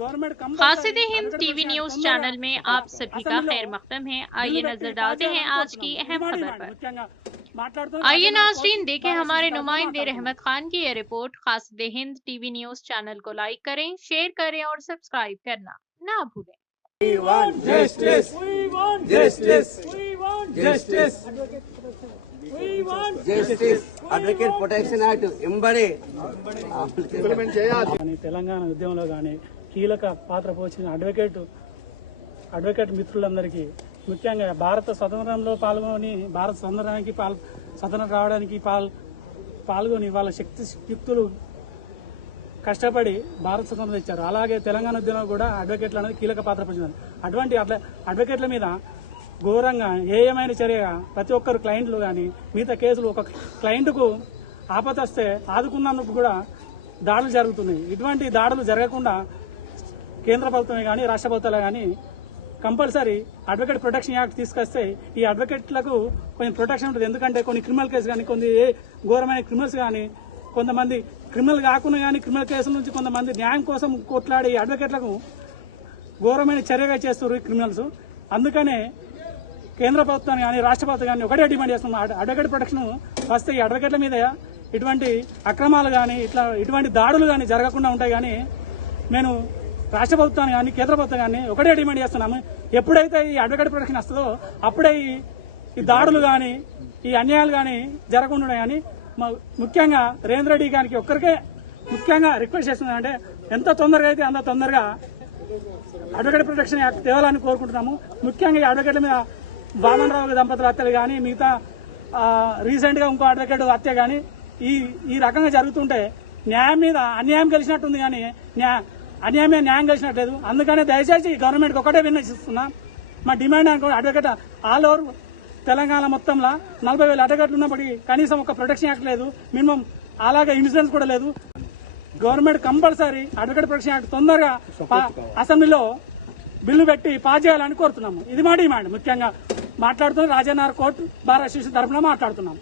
Khasid Hind TV news channel में आप सभी का खैर मकदम है। आइए नजर डालते हैं आज की अहम खबर पर। आइए नाज़रीन देखें हमारे नुमाइंदे रहमत खान की यह रिपोर्ट। खासिद हिंद टीवी न्यूज चैनल को लाइक करें, शेयर करें और सब्सक्राइब करना ना भूलें। We want justice. We want justice. We want justice. We want justice. Advocate Protection Act ఎంబడే ఇంప్లిమెంట్ చేయాలి. తెలంగాణ ఉద్యమంలో గాని కీలక పాత్ర పోషించిన అడ్వకేట్ మిత్రులందరికీ, ముఖ్యంగా భారత స్వతంత్రంలో పాల్గొని భారత స్వతంత్రానికి స్వతంత్రం రావడానికి పాల్గొని వాళ్ళ శక్తియుక్తులు కష్టపడి భారత స్వతంత్రం ఇచ్చారు. అలాగే తెలంగాణ ఉద్యమంలో కూడా అడ్వకేట్లు అనేది కీలక పాత్ర పోషించారు. అటువంటి అడ్వకేట్ల మీద ఘోరంగా ఏమైన చర్యగా ప్రతి ఒక్కరు క్లయింట్లు కానీ మిగతా కేసులు ఒక క్లయింట్కు ఆపదొస్తే ఆదుకున్నందుకు కూడా దాడులు జరుగుతున్నాయి. ఇటువంటి దాడులు జరగకుండా కేంద్ర ప్రభుత్వమే కానీ రాష్ట్ర ప్రభుత్వాలే కానీ కంపల్సరీ అడ్వకేట్ ప్రొటెక్షన్ యాక్ట్ తీసుకొస్తే ఈ అడ్వకేట్లకు కొంచెం ప్రొటెక్షన్ ఉంటుంది. ఎందుకంటే కొన్ని క్రిమినల్ కేసు కానీ కొన్ని ఘోరమైన క్రిమినల్స్ కానీ కొంతమంది క్రిమినల్ కాకుండా కానీ క్రిమినల్ కేసుల నుంచి కొంతమంది న్యాయం కోసం కొట్లాడే ఈ అడ్వకేట్లకు ఘోరమైన చర్యగా చేస్తారు ఈ క్రిమినల్స్. అందుకనే కేంద్ర ప్రభుత్వాన్ని కానీ రాష్ట్ర ప్రభుత్వం కానీ ఒకటే డిమాండ్ చేస్తున్నాం, అడ్వకేట్ ప్రొటెక్షన్ వస్తే ఈ అడ్వకేట్ల మీద ఇటువంటి అక్రమాలు కానీ ఇటువంటి దాడులు కానీ జరగకుండా ఉంటాయి. కానీ నేను రాష్ట్ర ప్రభుత్వాన్ని కానీ కేంద్ర ప్రభుత్వం కానీ ఒకటే డిమాండ్ చేస్తున్నాము, ఎప్పుడైతే ఈ అడ్వకేట్ ప్రొటెక్షన్ వస్తుందో అప్పుడే ఈ దాడులు కానీ ఈ అన్యాయాలు కానీ జరగకుండా. కానీ ముఖ్యంగా రేవంత్ రెడ్డి గారికి ఒక్కరికే ముఖ్యంగా రిక్వెస్ట్ చేస్తున్నాం, అంటే ఎంత తొందరగా అయితే అంత తొందరగా అడ్వకేట్ ప్రొటెక్షన్ యాక్ట్ తేవాలని కోరుకుంటున్నాము. ముఖ్యంగా ఈ అడ్వకేట్ల మీద వామన్ రావు దంపతుల హత్యలు కానీ మిగతా రీసెంట్ గా ఇంకో అడ్వకేట్ హత్య కానీ ఈ రకంగా జరుగుతుంటే న్యాయం మీద అన్యాయం గెలిచినట్టుంది, కానీ అన్యాయం మీద న్యాయం గెలిచినట్లేదు. అందుకనే దయచేసి గవర్నమెంట్కి ఒకటే విన్నవిస్తున్నా, మా డిమాండ్ అనుకో అడ్వకేట్ ఆల్ ఓవర్ తెలంగాణ మొత్తంలో 40,000 అడ్వకేట్లు ఉన్నప్పటికీ కనీసం ఒక ప్రొటెక్షన్ యాక్ట్ లేదు, మినిమం అలాగే ఇన్సూరెన్స్ కూడా లేదు. Government compulsory advocate protection act తొందరగా అసెంబ్లీలో బిల్లు పెట్టి పాస్ చేయాలని కోరుతున్నాము. ఇది మా డిమాండ్. ముఖ్యంగా మాట్లాడుతున్న రాజానగర్ కోర్టు బార్ అసోసియేషన్ తరఫున మాట్లాడుతున్నాం.